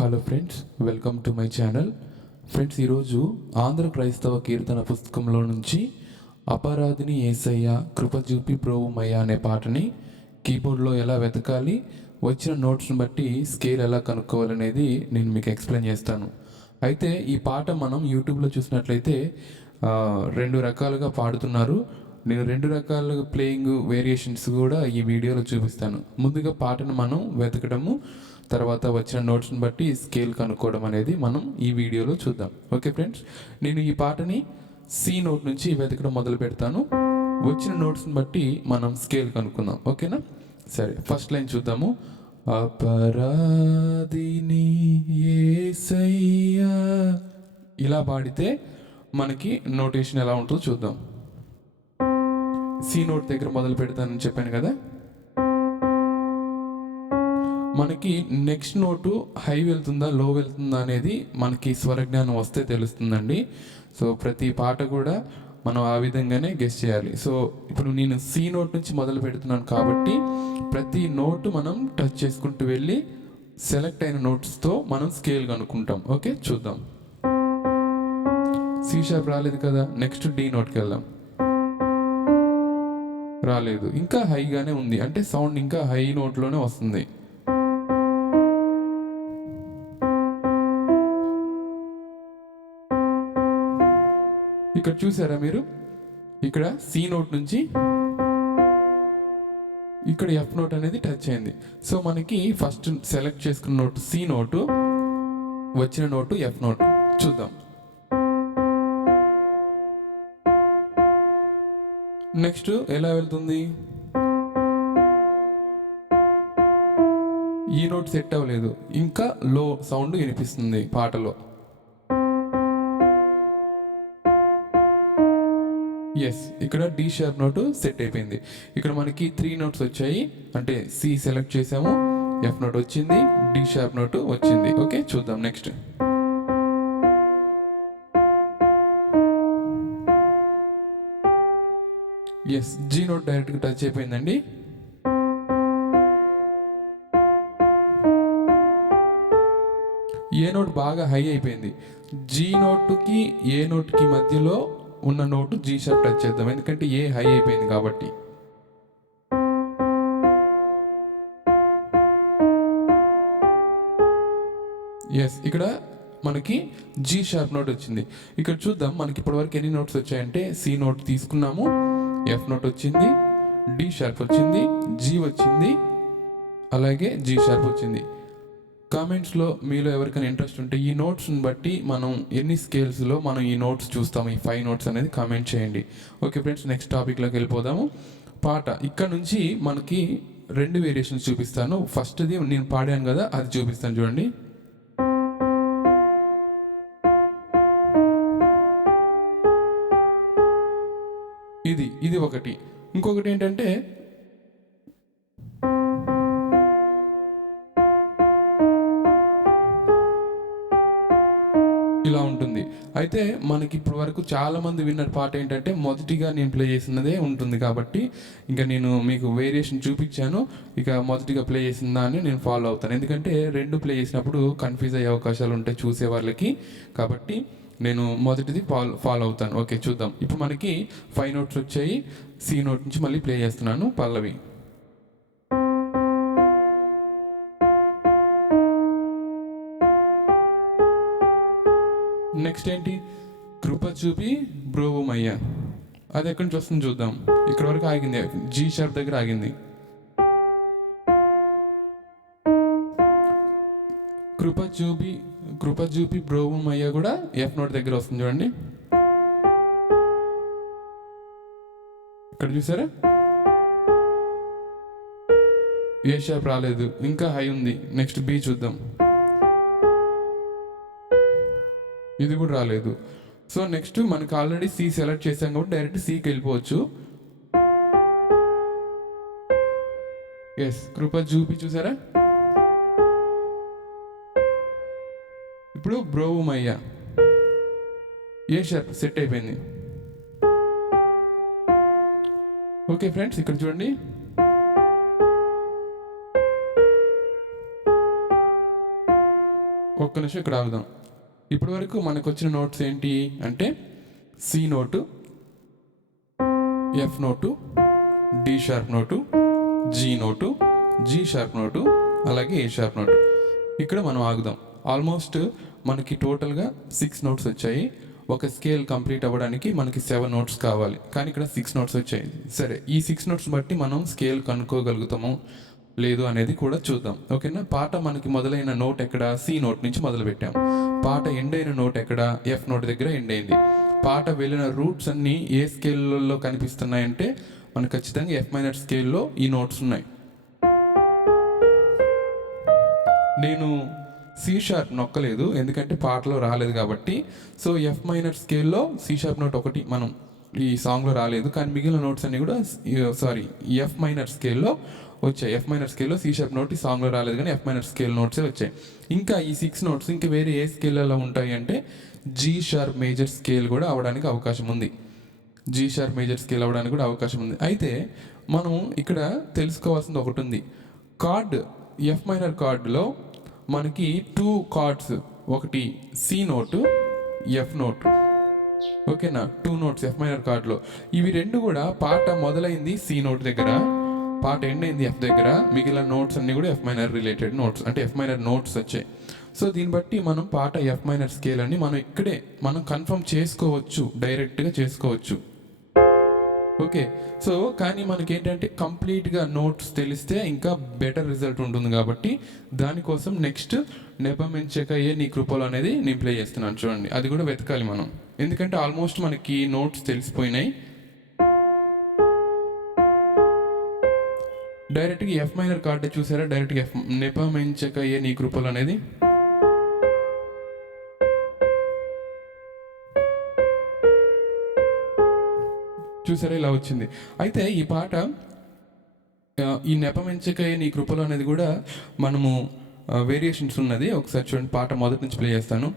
Hello friends, welcome to my channel. Friends, ఈరోజు ఆంధ్ర క్రైస్తవ కీర్తన పుస్తకంలో నుంచి అపరాధిని యేసయ్య కృప చూపి ప్రోవుమయ్య అనే పాటని కీబోర్డ్లో ఎలా వెతకాలి, వచ్చిన నోట్స్ని బట్టి స్కేల్ ఎలా కనుక్కోవాలనేది నేను మీకు ఎక్స్ప్లెయిన్ చేస్తాను. అయితే ఈ పాట మనం యూట్యూబ్లో చూసినట్లయితే రెండు రకాలుగా పాడుతున్నారు. నేను రెండు రకాల ప్లేయింగ్ వేరియేషన్స్ కూడా ఈ వీడియోలో చూపిస్తాను. ముందుగా పాటను మనం వెతకడము, తర్వాత వచ్చిన నోట్స్ని బట్టి స్కేల్ కనుక్కోవడం అనేది మనం ఈ వీడియోలో చూద్దాం. ఓకే ఫ్రెండ్స్, నేను ఈ పాటని సి నోట్ నుంచి వెతకడం మొదలు పెడతాను. వచ్చిన నోట్స్ని బట్టి మనం స్కేల్ కనుక్కుందాం. ఓకేనా? సరే, ఫస్ట్ లైన్ చూద్దాము. అపరాధిని యేసయ్యా, ఇలా పాడితే మనకి నోటేషన్ ఎలా ఉంటుందో చూద్దాం. సి నోట్ దగ్గర మొదలు పెడతానని చెప్పాను కదా. మనకి నెక్స్ట్ నోటు హై వెళ్తుందా లో వెళ్తుందా అనేది మనకి స్వరజ్ఞానం వస్తే తెలుస్తుందండి. సో ప్రతి పాట కూడా మనం ఆ విధంగానే గెస్ చేయాలి. సో ఇప్పుడు నేను సి నోట్ నుంచి మొదలు పెడుతున్నాను కాబట్టి ప్రతి నోటు మనం టచ్ చేసుకుంటూ వెళ్ళి సెలెక్ట్ అయిన నోట్స్తో మనం స్కేల్ కనుక్కుంటాం. ఓకే, చూద్దాం. సి షార్ప్ రాలేదు కదా, నెక్స్ట్ డి నోట్కి వెళ్దాం. రాలేదు, ఇంకా హైగానే ఉంది, అంటే సౌండ్ ఇంకా హై నోట్లోనే వస్తుంది. ఇక్కడ చూసారా మీరు, ఇక్కడ సి నోట్ నుంచి ఇక్కడ ఎఫ్ నోట్ అనేది టచ్ అయింది. సో మనకి ఫస్ట్ సెలెక్ట్ చేసుకున్న నోటు సి నోటు, వచ్చిన నోటు ఎఫ్ నోట్. చూద్దాం. నెక్స్ట్ ఎలా వెళ్తుంది? ఈ నోట్ సెట్ అవ్వలేదు, ఇంకా లో సౌండ్ వినిపిస్తుంది పాటలో. ఎస్, ఇక్కడ డి షార్ప్ నోటు సెట్ అయిపోయింది. ఇక్కడ మనకి 3 నోట్స్ వచ్చాయి, అంటే సి సెలెక్ట్ చేసాము, ఎఫ్ నోట్ వచ్చింది, డి షార్ప్ నోటు వచ్చింది. ఓకే, చూద్దాం నెక్స్ట్. ఎస్, జీ నోట్ డైరెక్ట్గా టచ్ అయిపోయిందండి. ఏ నోట్ బాగా హై అయిపోయింది. జీ నోటుకి ఏ నోట్కి మధ్యలో ఉన్న నోటు జీ షార్ప్ టచ్ చేద్దాం, ఎందుకంటే ఏ హై అయిపోయింది కాబట్టి. ఎస్, ఇక్కడ మనకి జీ షార్ప్ నోట్ వచ్చింది. ఇక్కడ చూద్దాం మనకి ఇప్పటివరకు ఎన్ని నోట్స్ వచ్చాయంటే సి నోట్ తీసుకున్నాము, ఎఫ్ నోట్ వచ్చింది, డి షార్ప్ వచ్చింది, జీ వచ్చింది, అలాగే జీ షార్ప్ వచ్చింది. కామెంట్స్లో మీలో ఎవరికైనా ఇంట్రెస్ట్ ఉంటే ఈ నోట్స్ని బట్టి మనం ఎన్ని స్కేల్స్లో మనం ఈ నోట్స్ చూస్తాము, ఈ 5 నోట్స్ అనేది కామెంట్ చేయండి. ఓకే ఫ్రెండ్స్, నెక్స్ట్ టాపిక్లోకి వెళ్ళిపోదాము. పాట ఇక్కడ నుంచి మనకి 2 వేరియేషన్స్ చూపిస్తాను. ఫస్ట్ది నేను పాడాను కదా, అది చూపిస్తాను చూడండి. ఇది ఒకటి. ఇంకొకటి ఏంటంటే ఇలా ఉంటుంది. అయితే మనకి ఇప్పుడు వరకు చాలా మంది విన్న పాట ఏంటంటే మొదటిగా నేను ప్లే చేసినదే ఉంటుంది కాబట్టి ఇంకా నేను మీకు వేరియేషన్ చూపించాను. ఇక మొదటిగా ప్లే చేసిన దాన్ని నేను ఫాలో అవుతాను, ఎందుకంటే 2 ప్లే చేసినప్పుడు కన్ఫ్యూజ్ అయ్యే అవకాశాలు ఉంటాయి చూసే వాళ్ళకి. కాబట్టి నేను మొదటిది ఫాలో అవుతాను. ఓకే, చూద్దాం. ఇప్పుడు మనకి 5 నోట్స్ వచ్చాయి. సి నోట్ నుంచి మళ్ళీ ప్లే చేస్తున్నాను పల్లవి. నెక్స్ట్ ఏంటి? కృప చూపి బ్రోవుమయ్య. అది ఎక్కడి నుంచి వస్తుంది చూద్దాం. ఇక్కడ వరకు ఆగింది, జీ షార్ప్ దగ్గర ఆగింది. కృప చూపి బ్రోవుమయ్య కూడా ఎఫ్ నోట్ దగ్గర వస్తుంది చూడండి. ఇక్కడ చూసారా, ఏ షార్ప్ రాలేదు, ఇంకా హై ఉంది. నెక్స్ట్ బి చూద్దాం, ఇది కూడా రాలేదు. సో నెక్స్ట్ మనకు ఆల్రెడీ సి సెలెక్ట్ చేసాం కాబట్టి డైరెక్ట్ సికి వెళ్ళిపోవచ్చు. ఎస్, కృప చూపి చూసారా, ఇప్పుడు బ్రోవుమయ్య ఏ షార్ప్ సెట్ అయిపోయింది. ఓకే ఫ్రెండ్స్, ఇక్కడ చూడండి. ఒక్క నిమిషం ఇక్కడ ఆగుదాం. ఇప్పటి వరకు మనకు వచ్చిన నోట్స్ ఏంటి అంటే C note, F note, D sharp note, G note, G sharp note, అలాగే ఏ షార్ప్ నోటు. ఇక్కడ మనం ఆగుదాం. ఆల్మోస్ట్ మనకి టోటల్గా 6 నోట్స్ వచ్చాయి. ఒక స్కేల్ కంప్లీట్ అవ్వడానికి మనకి 7 నోట్స్ కావాలి, కానీ ఇక్కడ 6 నోట్స్ వచ్చాయి. సరే, ఈ 6 నోట్స్ బట్టి మనం స్కేల్ కనుక్కోగలుగుతాము లేదు అనేది కూడా చూద్దాం. ఓకేనా? పాట మనకి మొదలైన నోట్ ఎక్కడ? సి నోట్ నుంచి మొదలు పెట్టాం. పాట ఎండ్ అయిన నోట్ ఎక్కడ? ఎఫ్ నోట్ దగ్గర ఎండ్ అయింది. పాట వెళ్ళిన రూట్స్ అన్నీ ఏ స్కేల్లో కనిపిస్తున్నాయంటే మనకు ఖచ్చితంగా ఎఫ్ మైనర్ స్కేల్లో ఈ నోట్స్ ఉన్నాయి. నేను సి షార్ప్ నొక్కలేదు ఎందుకంటే పాటలో రాలేదు కాబట్టి. సో ఎఫ్ మైనర్ స్కేల్లో సి షార్ప్ నోట్ ఒకటి మనం ఈ సాంగ్లో రాలేదు, కానీ మిగిలిన నోట్స్ అన్నీ కూడా ఎఫ్ మైనర్ స్కేల్లో వచ్చాయి. ఎఫ్ మైనర్ స్కేల్లో సి షార్ప్ నోట్ ఈ సాంగ్లో రాలేదు, కానీ ఎఫ్ మైనర్ స్కేల్ నోట్సే వచ్చాయి. ఇంకా ఈ 6 నోట్స్ ఇంకా వేరే ఏ స్కేల్లో ఉంటాయి అంటే జీ షార్ప్ మేజర్ స్కేల్ కూడా అవడానికి అవకాశం ఉంది. జీ షార్ప్ మేజర్ స్కేల్ అవడానికి కూడా అవకాశం ఉంది. అయితే మనం ఇక్కడ తెలుసుకోవాల్సింది ఒకటి ఉంది. కార్డ్ ఎఫ్ మైనర్ కార్డులో మనకి 2 కార్డ్స్, ఒకటి సి నోటు, ఎఫ్ నోటు. ఓకేనా? 2 నోట్స్ ఎఫ్ మైనర్ కార్డులో. ఇవి రెండు కూడా పాట మొదలైంది సి నోట్ దగ్గర, పాట ఎండ్ అయింది ఎఫ్ దగ్గర. మిగిలిన నోట్స్ అన్నీ కూడా ఎఫ్ మైనర్ రిలేటెడ్ నోట్స్, అంటే ఎఫ్ మైనర్ నోట్స్ వచ్చాయి. సో దీన్ని బట్టి మనం పాట ఎఫ్ మైనర్ స్కేల్ అని మనం ఇక్కడే మనం కన్ఫర్మ్ చేసుకోవచ్చు, డైరెక్ట్గా చేసుకోవచ్చు. ఓకే. సో కానీ మనకి ఏంటంటే కంప్లీట్గా నోట్స్ తెలిస్తే ఇంకా బెటర్ రిజల్ట్ ఉంటుంది కాబట్టి దానికోసం నెక్స్ట్ నెపమెంచకయే నీ కృపలు అనేది నేను ప్లే చేస్తున్నాను. చూడండి, అది కూడా వెతకాలి మనం, ఎందుకంటే ఆల్మోస్ట్ మనకి నోట్స్ తెలిసిపోయినాయి. డైరెక్ట్గా ఎఫ్ మైనర్ కార్డు చూసారా? డైరెక్ట్గా ఎఫ్ నెపమెంచకయే నీ కృపలు అనేది చూసారా? ఇలా వచ్చింది. అయితే ఈ పాట ఈ నెపమెంచకయే నీ కృపలు అనేది కూడా మనము వేరియేషన్స్ ఉన్నది. ఒకసారి చూడండి, పాట మొదటి నుంచి ప్లే చేస్తాను.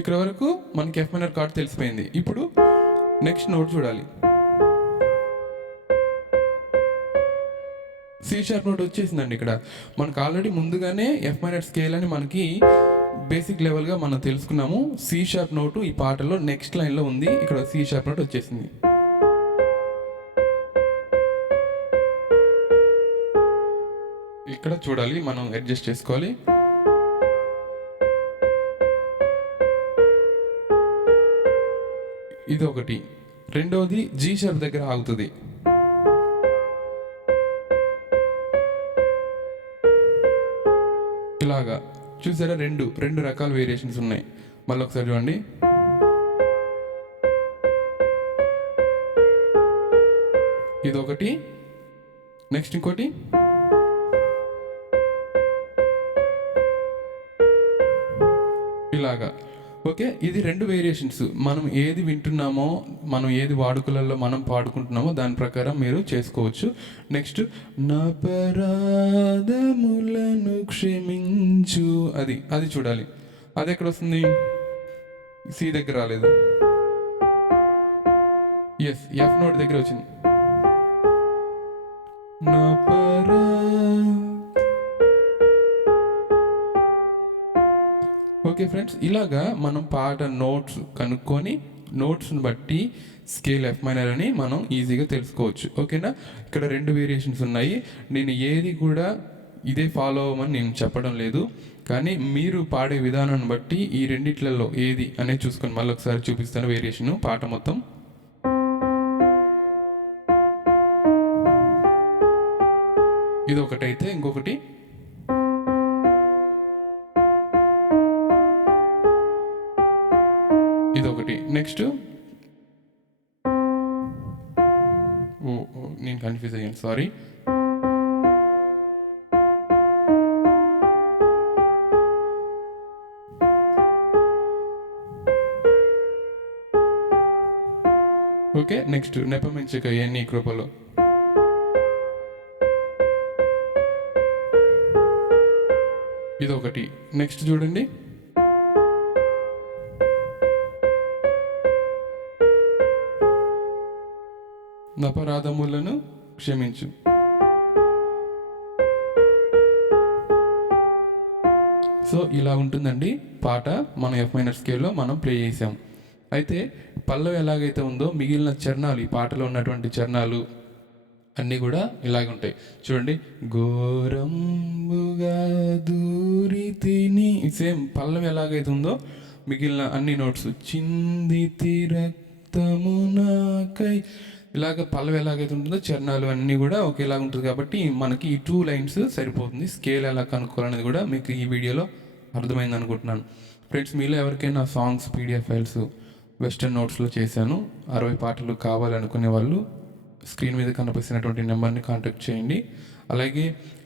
ఇక్కడ వరకు మనకి ఎఫ్ మైనర్ కార్డ్ తెలిసిపోయింది. ఇప్పుడు నెక్స్ట్ నోట్ చూడాలి. సి షార్ప్ నోట్ వచ్చేసిందండి. ఇక్కడ మనకు ఆల్రెడీ ముందుగానే ఎఫ్ మైనర్ స్కేల్ అని మనకి బేసిక్ లెవెల్గా మనం తెలుసుకున్నాము. సి షార్ప్ నోటు ఈ పాటలో నెక్స్ట్ లైన్లో ఉంది. ఇక్కడ సి షార్ప్ నోట్ వచ్చేసింది. ఇక్కడ చూడాలి, మనం అడ్జస్ట్ చేసుకోవాలి. ఇది ఒకటి. రెండవది జీ షార్ప్ దగ్గర ఆగుతుంది. ఇలాగా చూసారా? రెండు రకాల వేరియేషన్స్ ఉన్నాయి. మళ్ళీ ఒకసారి చూడండి. ఇది ఒకటి, నెక్స్ట్ ఇంకోటి, ఇలాగా. ఓకే, ఇది 2 వేరియేషన్స్. మనం ఏది వింటున్నామో, మనం ఏది వాడుకలలో మనం పాడుకుంటున్నామో దాని ప్రకారం మీరు చేసుకోవచ్చు. నెక్స్ట్, నపరాధములను క్షమించు, అది చూడాలి. అది ఎక్కడ వస్తుంది? సి దగ్గర రాలేదు. ఎస్, ఎఫ్ నోట్ దగ్గర వచ్చింది. ఓకే ఫ్రెండ్స్, ఇలాగా మనం పాట నోట్స్ కనుక్కొని నోట్స్ని బట్టి స్కేల్ ఎఫ్ మైనర్ అని మనం ఈజీగా తెలుసుకోవచ్చు. ఓకేనా? ఇక్కడ 2 వేరియేషన్స్ ఉన్నాయి. నేను ఏది కూడా ఇదే ఫాలో అవ్వమని నేను చెప్పడం లేదు, కానీ మీరు పాడే విధానాన్ని బట్టి ఈ రెండిట్లలో ఏది అనేది చూసుకొని మళ్ళీ ఒకసారి చూపిస్తాను వేరియేషన్ పాట మొత్తం. ఇది ఒకటైతే ఇంకొకటి ఇదొకటి. నెక్స్ట్ నేను కన్ఫ్యూజ్ అయ్యాను, సారీ. ఓకే, నెక్స్ట్ నెపమించకయే నీ కృపలో. ఇదొకటి. నెక్స్ట్ చూడండి, నపరాధములను క్షమించు. సో ఇలా ఉంటుందండి పాట. మన ఎఫ్ మైనర్ స్కేల్లో మనం ప్లే చేసాం. అయితే పల్లవి ఎలాగైతే ఉందో మిగిలిన చరణాలు, ఈ పాటలో ఉన్నటువంటి చరణాలు అన్నీ కూడా ఇలాగ ఉంటాయి. చూడండి, ఘోరంబుగా దూరితిని, సేమ్ పల్లవి ఎలాగైతే ఉందో మిగిలిన అన్ని నోట్స్, చిందితి రక్తము నాకై, ఇలాగ పల్లవి ఎలాగైతే ఉంటుందో చరణాలు అన్నీ కూడా ఒకేలాగా ఉంటుంది. కాబట్టి మనకి ఈ 2 లైన్స్ సరిపోతుంది. స్కేల్ ఎలా కనుక్కోవాలనేది కూడా మీకు ఈ వీడియోలో అర్థమైంది అనుకుంటున్నాను. ఫ్రెండ్స్, మీలో ఎవరికైనా సాంగ్స్ పీడిఎఫ్ ఫైల్స్ వెస్టర్న్ నోట్స్లో చేశాను, 60 పాటలు కావాలనుకునే వాళ్ళు స్క్రీన్ మీద కనిపిస్తున్నటువంటి నెంబర్ని కాంటాక్ట్ చేయండి. అలాగే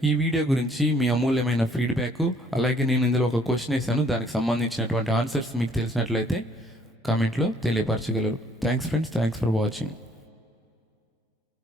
ఈ వీడియో గురించి మీ అమూల్యమైన ఫీడ్బ్యాక్, అలాగే నేను ఇందులో ఒక క్వశ్చన్ వేసాను, దానికి సంబంధించినటువంటి ఆన్సర్స్ మీకు తెలిసినట్లయితే కామెంట్లో తెలియపరచగలరు. Thanks friends, thanks for watching.